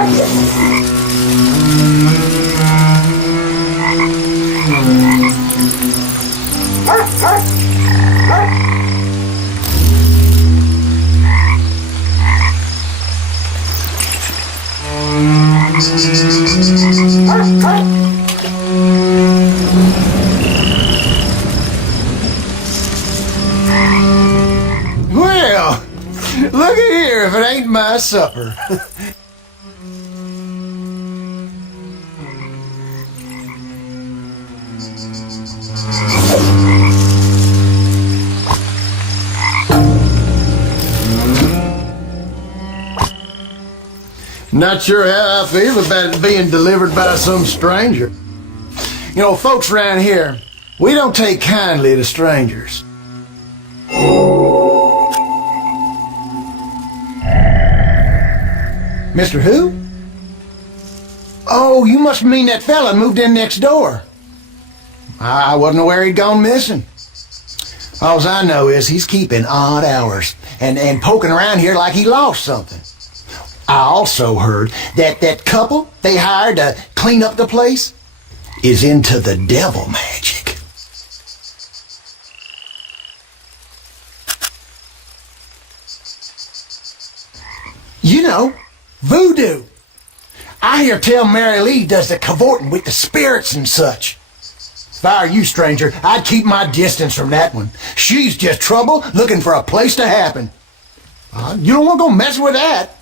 Well, look at here if it ain't my supper. Not sure how I feel about it being delivered by some stranger. You know, folks around here, we don't take kindly to strangers. Mr. Who? Oh, you must mean that fella moved in next door. I wasn't aware he'd gone missing. All I know is he's keeping odd hours and poking around here like he lost something. I also heard that couple they hired to clean up the place is into the devil magic. You know, voodoo. I hear tell Mary Lee does the cavorting with the spirits and such. If I were you, stranger, I'd keep my distance from that one. She's just trouble looking for a place to happen. You don't want to go mess with that.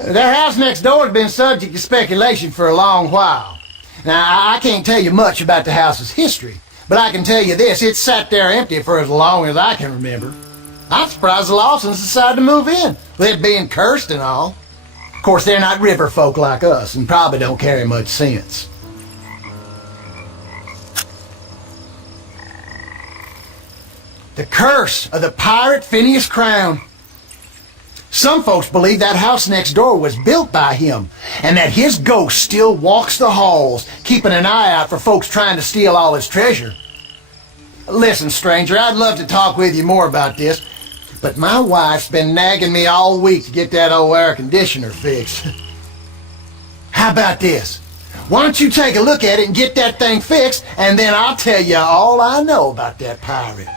Their house next door has been subject to speculation for a long while. Now, I can't tell you much about the house's history, but I can tell you this, it's sat there empty for as long as I can remember. I'm surprised the Lawsons decided to move in, with it being cursed and all. Of course, they're not river folk like us, and probably don't carry much sense. The curse of the pirate Phineas Crown. Some folks believe that house next door was built by him, and that his ghost still walks the halls, keeping an eye out for folks trying to steal all his treasure. Listen, stranger, I'd love to talk with you more about this, but my wife's been nagging me all week to get that old air conditioner fixed. How about this? Why don't you take a look at it and get that thing fixed, and then I'll tell you all I know about that pirate.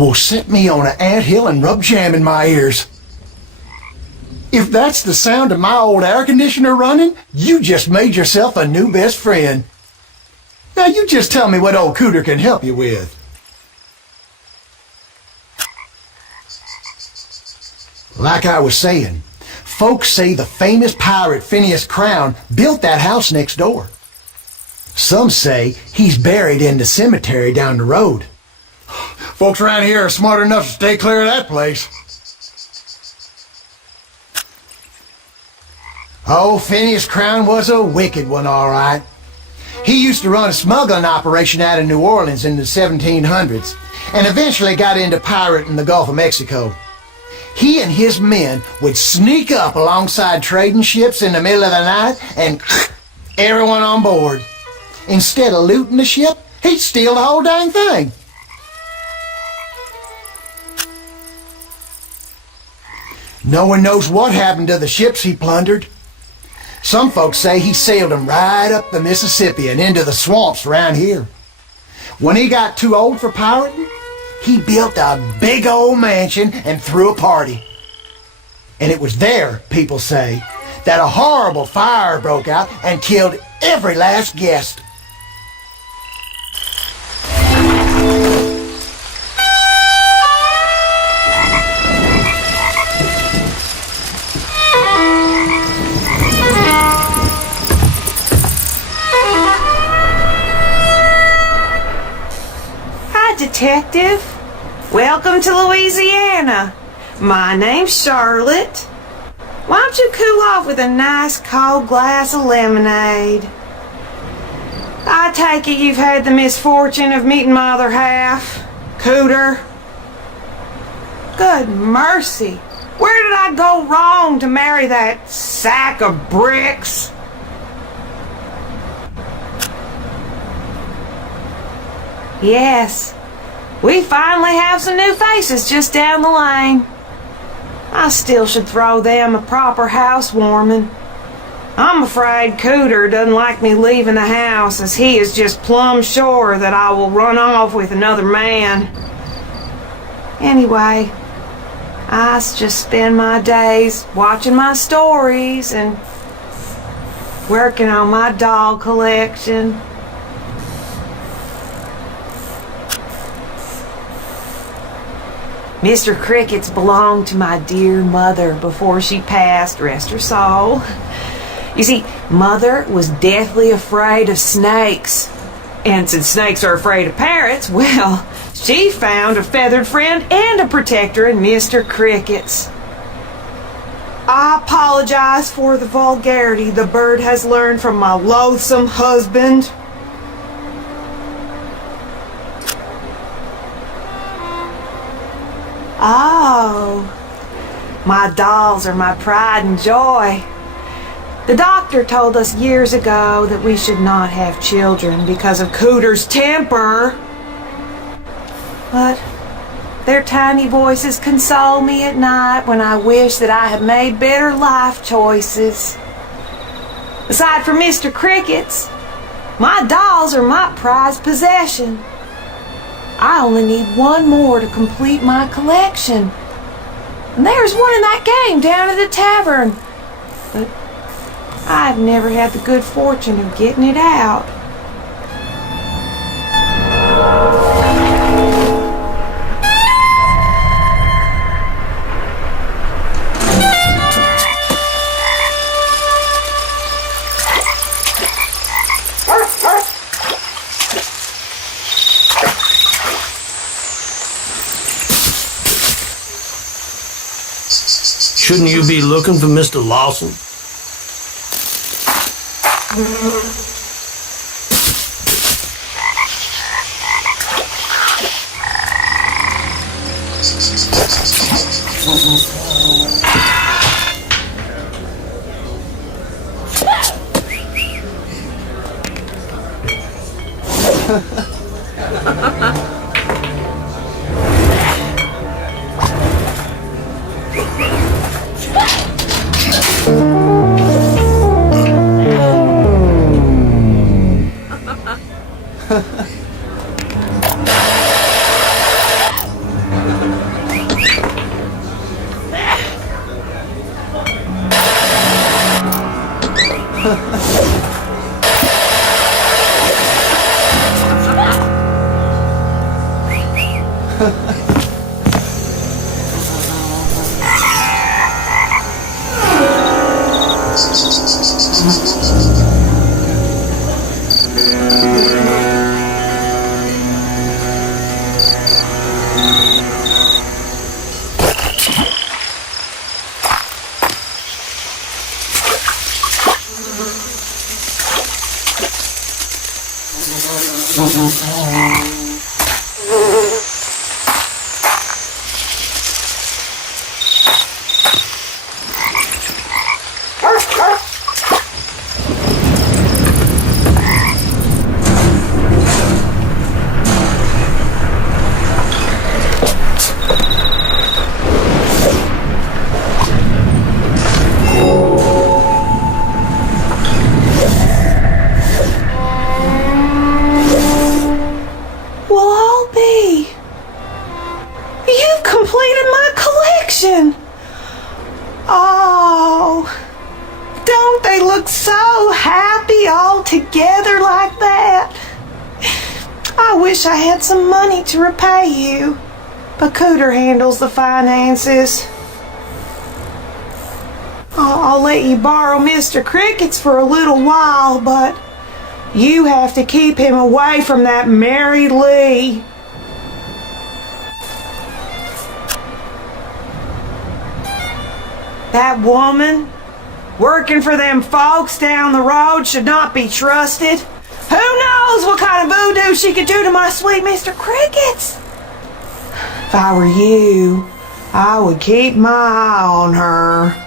will set me on an anthill and rub jam in my ears. If that's the sound of my old air conditioner running, you just made yourself a new best friend. Now you just tell me what old Cooter can help you with. Like I was saying, folks say the famous pirate Phineas Crown built that house next door. Some say he's buried in the cemetery down the road. Folks around here are smart enough to stay clear of that place. Oh, Phineas Crown was a wicked one, all right. He used to run a smuggling operation out of New Orleans in the 1700s and eventually got into pirating the Gulf of Mexico. He and his men would sneak up alongside trading ships in the middle of the night and everyone on board. Instead of looting the ship, he'd steal the whole dang thing. No one knows what happened to the ships he plundered. Some folks say he sailed them right up the Mississippi and into the swamps around here. When he got too old for pirating, he built a big old mansion and threw a party. And it was there, people say, that a horrible fire broke out and killed every last guest. Detective, welcome to Louisiana. My name's Charlotte. Why don't you cool off with a nice cold glass of lemonade? I take it you've had the misfortune of meeting my other half, Cooter. Good mercy, where did I go wrong to marry that sack of bricks? Yes. We finally have some new faces just down the lane. I still should throw them a proper housewarming. I'm afraid Cooter doesn't like me leaving the house, as he is just plumb sure that I will run off with another man. Anyway, I just spend my days watching my stories and working on my doll collection. Mr. Cricket's belonged to my dear mother before she passed, rest her soul. You see, Mother was deathly afraid of snakes. And since snakes are afraid of parrots, well, she found a feathered friend and a protector in Mr. Cricket's. I apologize for the vulgarity the bird has learned from my loathsome husband. Oh, my dolls are my pride and joy. The doctor told us years ago that we should not have children because of Cooter's temper. But their tiny voices console me at night when I wish that I had made better life choices. Aside from Mr. Cricket's, my dolls are my prized possession. I only need one more to complete my collection. And there's one in that game down at the tavern. But I've never had the good fortune of getting it out. Shouldn't you be looking for Mr. Lawson? Oh, don't they look so happy all together like that? I wish I had some money to repay you, but Cooter handles the finances. I'll let you borrow Mr. Cricket's for a little while, but you have to keep him away from that Mary Lee. That woman working for them folks down the road should not be trusted. Who knows what kind of voodoo she could do to my sweet Mr. Crickets? If I were you, I would keep my eye on her.